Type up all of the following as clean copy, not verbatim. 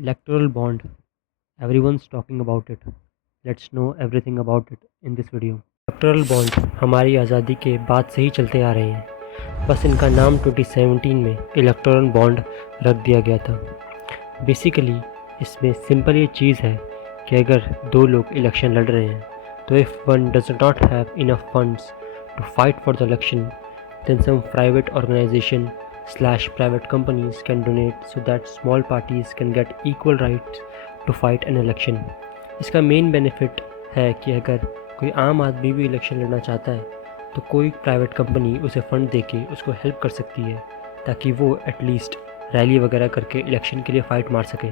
Electoral bond. Everyone's talking about it. Let's know everything about it in this video. Electoral bond हमारी आज़ादी के बाद से ही चलते आ रहे हैं, बस इनका नाम 2017 में इलेक्टोरल बॉन्ड रख दिया गया था। बेसिकली इसमें सिंपल ये चीज़ है कि अगर दो लोग इलेक्शन लड़ रहे हैं तो if one does not have enough funds to fight for the election, then some private organization/private companies can donate so that small parties can get equal rights to fight an election. इसका main benefit है कि अगर कोई आम आदमी भी election लड़ना चाहता है तो कोई प्राइवेट कंपनी उसे फंड देके उसको हेल्प कर सकती है ताकि वो एटलीस्ट रैली वगैरह करके इलेक्शन के लिए फ़ाइट मार सके।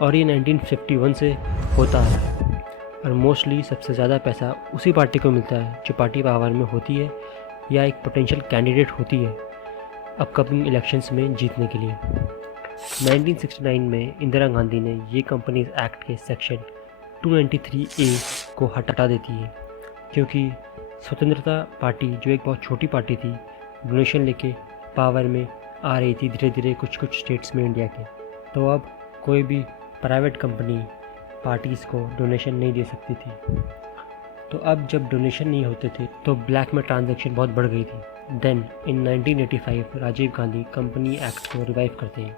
और ये 1951 से होता आ रहा है और मोस्टली सबसे ज़्यादा पैसा उसी पार्टी को मिलता है जो पार्टी पावर में होती है या एक पोटेंशियल कैंडिडेट होती है अपकमिंग इलेक्शंस में जीतने के लिए। 1969 में इंदिरा गांधी ने ये कंपनीज एक्ट के सेक्शन 293A को हटा देती है क्योंकि स्वतंत्रता पार्टी जो एक बहुत छोटी पार्टी थी डोनेशन लेके पावर में आ रही थी धीरे धीरे कुछ स्टेट्स में इंडिया के, तो अब कोई भी प्राइवेट कंपनी पार्टीज़ को डोनेशन नहीं दे सकती थी। तो अब जब डोनेशन नहीं होते थे तो ब्लैक में ट्रांजैक्शन बहुत बढ़ गई थी। Then in 1985 Rajiv Gandhi company act को रिवाइव करते हैं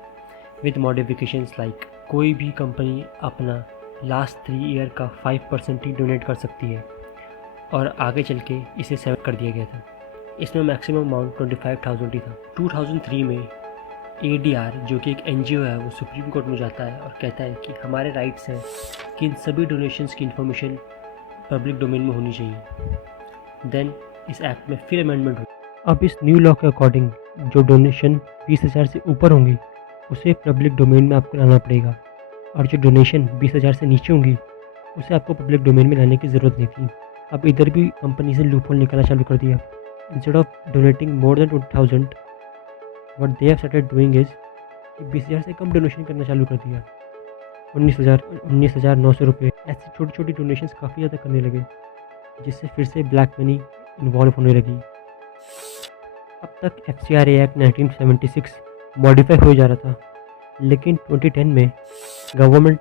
विद मॉडिफिकेशंस लाइक कोई भी कंपनी अपना लास्ट 3 ईयर का 5% ही डोनेट कर सकती है और आगे चल के इसे 7 कर दिया गया था। इसमें मैक्सिमम अमाउंट 25,000 ही था। 2003 में ADR जो कि एक NGO है वो सुप्रीम कोर्ट में जाता है और कहता है कि हमारे राइट्स हैं कि इन सभी डोनेशंस की इन्फॉर्मेशन पब्लिक डोमेन में होनी चाहिए। देन इस एक्ट में फिर अमेंडमेंट हुई। अब इस न्यू लॉ के अकॉर्डिंग जो डोनेशन 20,000 से ऊपर होंगी उसे पब्लिक डोमेन में आपको लाना पड़ेगा और जो डोनेशन 20,000 से नीचे होंगी उसे आपको पब्लिक डोमेन में लाने की ज़रूरत नहीं थी। अब इधर भी कंपनी से लूपहोल निकालना चालू कर दिया। Instead of donating more than 20,000 what they have started doing is 20,000 से कम डोनेशन करना चालू कर दिया। 19,900 रुपये ऐसी छोटी छोटी डोनेशंस काफ़ी ज़्यादा करने लगे जिससे फिर से ब्लैक मनी इन्वॉल्व होने लगी। अब तक FCRA एक्ट 1976 मॉडिफाई हो जा रहा था, लेकिन 2010 में गवर्नमेंट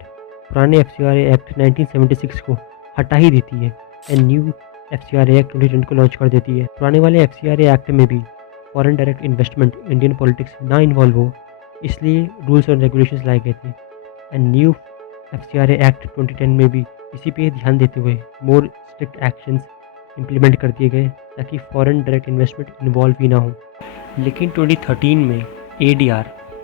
पुराने FCRA एक्ट 1976 को हटा ही देती है एंड न्यू FCRA एक्ट 2010 को लॉन्च कर देती है। पुराने वाले FCRA एक्ट में भी foreign direct investment Indian politics ना इन्वॉल्व हो इसलिए रूल्स और रेगुलेशंस लाए गए थे एंड न्यू FCRA एक्ट 2010 में भी इसी पे ध्यान देते हुए मोर स्ट्रिक्ट एक्शंस इम्प्लीमेंट कर दिए गए ताकि फॉरेन डायरेक्ट इन्वेस्टमेंट इन्वॉल्व ही ना हो। लेकिन 2013 में ADR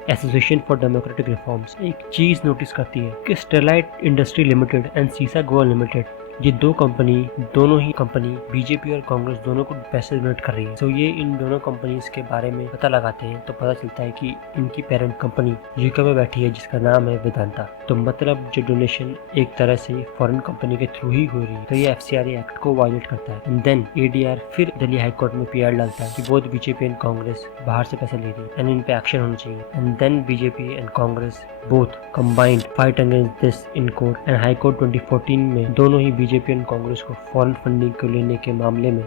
association for democratic reforms एक चीज़ नोटिस करती है कि स्टेरलाइट इंडस्ट्री लिमिटेड एंड सीसा गोवा लिमिटेड ये दोनों ही कंपनी बीजेपी और कांग्रेस दोनों को पैसे डोनेट कर रही है। तो ये इन दोनों कंपनीज के बारे में पता लगाते हैं तो पता चलता है कि इनकी पेरेंट कंपनी यूके में बैठी है जिसका नाम है वेदांता। तो मतलब जो डोनेशन एक तरह से फॉरेन कंपनी के थ्रू ही हो रही है तो ये FCRA एक्ट को वायलेट करता है। एंड देन ADR फिर दिल्ली हाई कोर्ट में PR डालता है कि बोथ बीजेपी एंड कांग्रेस बाहर से पैसे ले रही है एंड इन पे एक्शन होना चाहिए। And then BJP and Congress both combined fight against this in court and high court 2014 में दोनों ही बीजेपी एंड कांग्रेस को फॉरेन फंडिंग को लेने के मामले में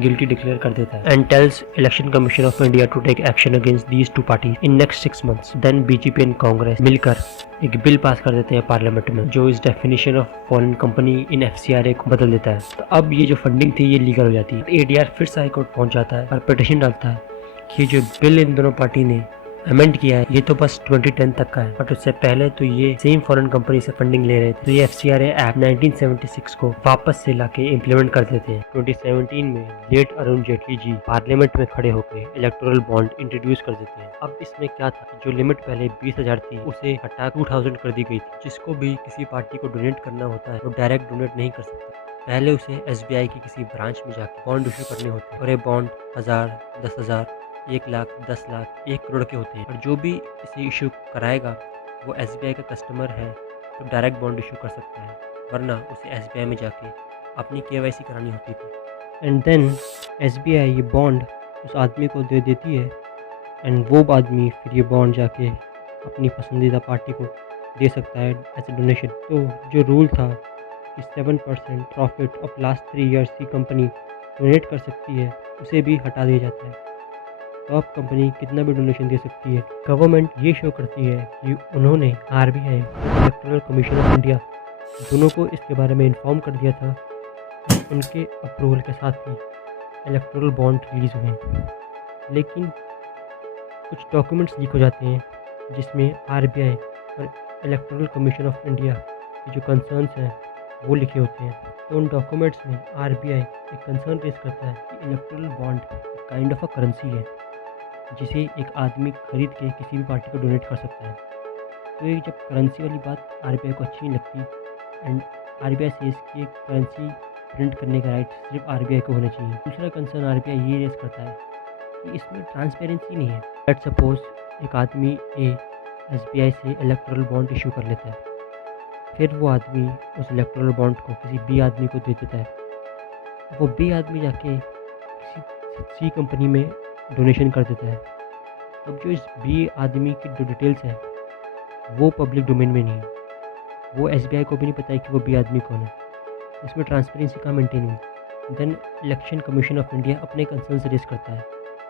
गिल्टी डिक्लेयर कर देता है and tells election commission of India to take action against these two parties in next 6 months. Then BJP and Congress मिलकर एक बिल पास कर देते हैं पार्लियामेंट में जो इस definition of foreign company in FCRA को बदल देता है। तो अब ये जो फंडिंग थी ये लीगल हो जाती है। ADR फिर से हाई कोर्ट पहुंच जाता है और पिटिशन डालता है कि जो बिल इन दोनों पार्टी ने अमेंड किया है ये तो बस 2010 तक का है, बट उससे पहले तो ये सेम फॉरेन कंपनी से फंडिंग ले रहे थे। तो ये FCRA एक्ट 1976 को वापस से लाके इम्प्लीमेंट कर देते हैं। 2017 में लेट अरुण जेटली जी पार्लियामेंट में खड़े होकर इलेक्टोरल बॉन्ड इंट्रोड्यूस कर देते हैं। अब इसमें क्या था, जो लिमिट पहले 20,000 थी उसे हटा 2,000 कर दी गई थी। जिसको भी किसी पार्टी को डोनेट करना होता है वो डायरेक्ट डोनेट नहीं कर सकता, पहले उसे SBI की किसी ब्रांच में जाकर बॉन्ड इशू करने होते हैं और ये बॉन्ड 1,000, 10,000, 1 लाख, 10 लाख, 1 करोड़ के होते हैं। और जो भी इसे इशू कराएगा वो SBI का कस्टमर है तो डायरेक्ट बॉन्ड इशू कर सकता है, वरना उसे SBI में जाके अपनी KYC करानी होती थी। एंड देन SBI ये बॉन्ड उस आदमी को दे देती है एंड वो आदमी फिर ये बॉन्ड जाके अपनी पसंदीदा पार्टी को दे सकता है एज ए डोनेशन। तो जो रूल था कि 7% प्रॉफिट ऑफ लास्ट 3 ईयर्स की कंपनी डोनेट कर सकती है उसे भी हटा दिया जाता है। टॉप कंपनी कितना भी डोनेशन दे सकती है। गवर्नमेंट ये शो करती है कि उन्होंने आरबीआई और इलेक्टोरल कमीशन ऑफ इंडिया दोनों को इसके बारे में इन्फॉर्म कर दिया था। उनके अप्रूवल के साथ ही इलेक्टोरल बॉन्ड रिलीज़ हुए। लेकिन कुछ डॉक्यूमेंट्स लीक हो जाते हैं जिसमें आरबीआई और इलेक्टोरल कमीशन ऑफ इंडिया के जो कंसर्न्स हैं वो लिखे होते हैं। तो उन डॉक्यूमेंट्स में आरबीआई एक कंसर्न रेज करता है कि इलेक्टोरल बॉन्ड एक काइंड ऑफ अ करेंसी है जिसे एक आदमी खरीद के किसी भी पार्टी को डोनेट कर सकता है। तो ये जब करेंसी वाली बात आरबीआई को अच्छी नहीं लगती एंड आरबीआई सेज कि एक करेंसी प्रिंट करने का राइट सिर्फ आरबीआई को होना चाहिए। दूसरा कंसर्न आरबीआई ये रेज करता है कि इसमें ट्रांसपेरेंसी नहीं है। लेट्स सपोज एक आदमी ए एसबीआई से इलेक्टोरल बॉन्ड इशू कर लेता है, फिर वो आदमी उस इलेक्टोरल बॉन्ड को किसी बी आदमी को दे देता है। वो बी आदमी जाके किसी सी कंपनी में डोनेशन कर देता है। अब जो इस बी आदमी की जो डिटेल्स हैं वो पब्लिक डोमेन में नहीं है, वो एसबीआई को भी नहीं पता है कि वो बी आदमी कौन है। इसमें ट्रांसपेरेंसी का मेंटेन हुई। Then election commission of India अपने कंसर्न रेज करता है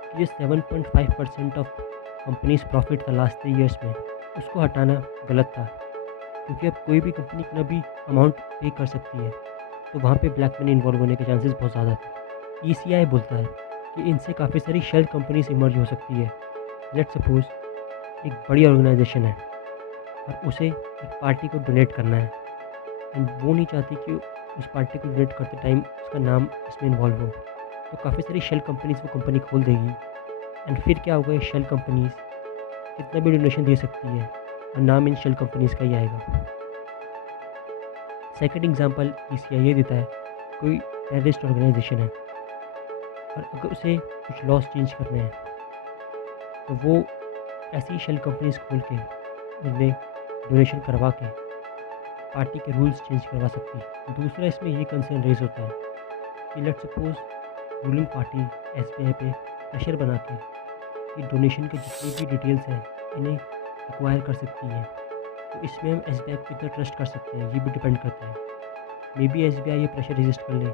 कि ये 7.5% ऑफ कंपनीज प्रॉफिट था लास्ट 3 ईयर्स में, उसको हटाना गलत था क्योंकि अब कोई भी कंपनी कितना भी अमाउंट पे कर सकती है, तो वहाँ पे ब्लैक मनी इन्वॉल्व होने के चांसेस बहुत ज़्यादा थे। ईसीआई बोलता है कि इनसे काफ़ी सारी शेल कंपनीज इमर्ज हो सकती है। लेट्स सपोज एक बड़ी ऑर्गेनाइजेशन है और उसे एक पार्टी को डोनेट करना है एंड वो नहीं चाहती कि उस पार्टी को डोनेट करते टाइम उसका नाम इसमें इन्वॉल्व हो, तो काफ़ी सारी शेल कंपनीज वो कंपनी खोल देगी एंड फिर क्या होगा, ये शेल कंपनीज कितना भी डोनेशन दे सकती है और नाम इन शेल कंपनीज का ही आएगा। सेकंड एग्जांपल ईसीआई ये देता है, कोई टेररिस्ट ऑर्गेनाइजेशन है और अगर उसे कुछ लॉस चेंज करने हैं तो वो ऐसी शेल कंपनीज खोल के उनमें डोनेशन करवा के पार्टी के रूल्स चेंज करवा सकती है। दूसरा इसमें ये कंसर्न रेज होता है कि let's suppose ruling party SBI पे प्रेशर बना के कि डोनेशन के जितनी भी डिटेल्स हैं इन्हें एक्वायर कर सकती है, तो इसमें हम एसबीआई को कितना ट्रस्ट कर सकते हैं ये भी डिपेंड करता है। मे बी एसबीआई ये प्रेशर रेजिस्ट कर ले,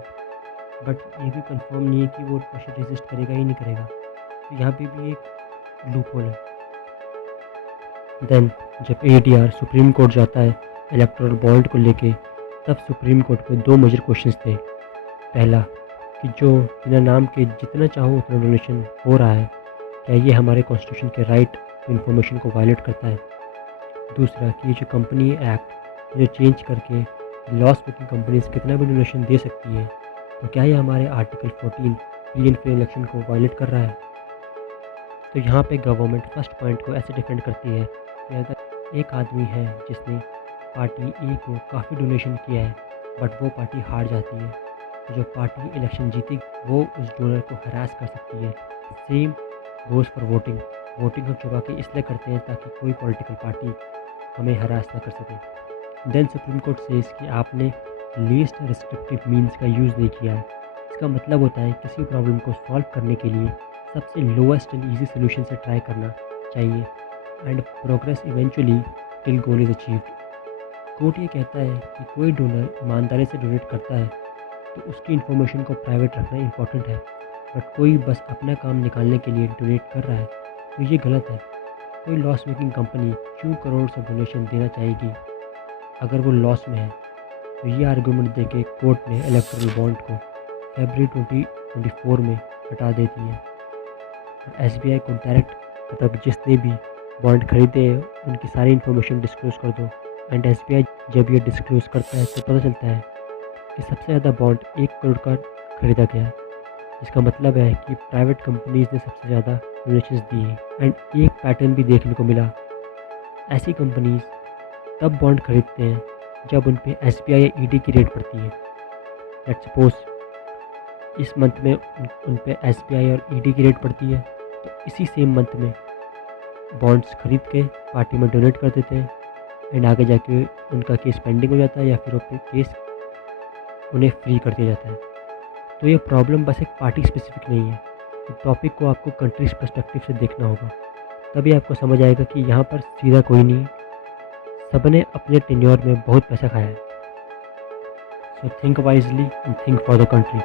बट ये भी कंफर्म नहीं है कि वो प्रेशर रेजिस्ट करेगा ही नहीं करेगा, तो यहाँ पे भी एक लूप होल है। देन जब एडीआर सुप्रीम कोर्ट जाता है इलेक्टोरल बॉन्ड को लेके, तब सुप्रीम कोर्ट पे 2 मेजर क्वेश्चंस थे। पहला कि जो बिना नाम के जितना चाहो उतना डोनेशन हो रहा है, क्या ये हमारे कॉन्स्टिट्यूशन के राइट टू इन्फॉर्मेशन को वायलेट करता है। दूसरा कि ये जो कंपनी एक्ट जो चेंज करके लॉस मेकिंग कंपनीज कितना भी डोनेशन दे सकती है, तो क्या ये हमारे article 14 free and fair election को वायलेट कर रहा है। तो यहाँ पे गवर्नमेंट फर्स्ट पॉइंट को ऐसे डिफेंड करती है कि अगर एक आदमी है जिसने पार्टी ए को काफ़ी डोनेशन किया है बट वो पार्टी हार जाती है, तो जो पार्टी इलेक्शन जीती वो उस डोनर को हरास कर सकती है। Same goes for voting. Voting हम छुपा के इसलिए करते हैं ताकि कोई पॉलिटिकल पार्टी हमें हरास ना कर सके। देन सुप्रीम कोर्ट सेज कि आपने लीस्ट रिस्ट्रिक्टिव मीन्स का यूज़ नहीं किया है। इसका मतलब होता है किसी प्रॉब्लम को सॉल्व करने के लिए सबसे लोएस्ट एंड ईजी सोल्यूशन से ट्राई करना चाहिए and progress eventually till goal is achieved. Court ये कहता है कि कोई डोनर ईमानदारी से डोनेट करता है तो उसकी इन्फॉर्मेशन को प्राइवेट रखना इम्पॉर्टेंट है, बट कोई बस अपना काम निकालने के लिए डोनेट कर रहा है तो ये गलत है। कोई लॉस मेकिंग कंपनी क्यों करोड़ से डोनेशन देना चाहेगी अगर वो लॉस में है। तो ये आर्गूमेंट देके कोर्ट ने इलेक्टोरल बॉन्ड को फरवरी 2024 में हटा देती है और एसबीआई को डायरेक्ट मतलब जिसने भी बॉन्ड खरीदे हैं उनकी सारी इन्फॉर्मेशन डिस्क्लोज कर दो। एंड एसबीआई जब ये डिस्क्लोज करता है तो पता चलता है कि सबसे ज़्यादा बॉन्ड 1 करोड़ का खरीदा गया है, जिसका मतलब है कि प्राइवेट कंपनीज ने सबसे ज़्यादा डोनेशंस दी हैं। एंड एक पैटर्न भी देखने को मिला, ऐसी कंपनीज तब बॉन्ड खरीदते हैं जब उन पे एसबीआई या ईडी की रेट पड़ती है। लेट्स सपोज इस मंथ में उन पे एसबीआई और ईडी की रेट पड़ती है, तो इसी सेम मंथ में बॉन्ड्स खरीद के पार्टी में डोनेट कर देते हैं एंड आगे जाके उनका केस पेंडिंग हो जाता है या फिर वो केस उन्हें फ्री कर दिया जाता है। तो ये प्रॉब्लम बस एक पार्टी स्पेसिफिक नहीं है, टॉपिक को आपको कंट्रीज पर्सपेक्टिव से देखना होगा, तभी आपको समझ आएगा कि यहाँ पर सीधा कोई नहीं है, सबने अपने टेन्योर में बहुत पैसा खाया है। So think wisely and think for the country.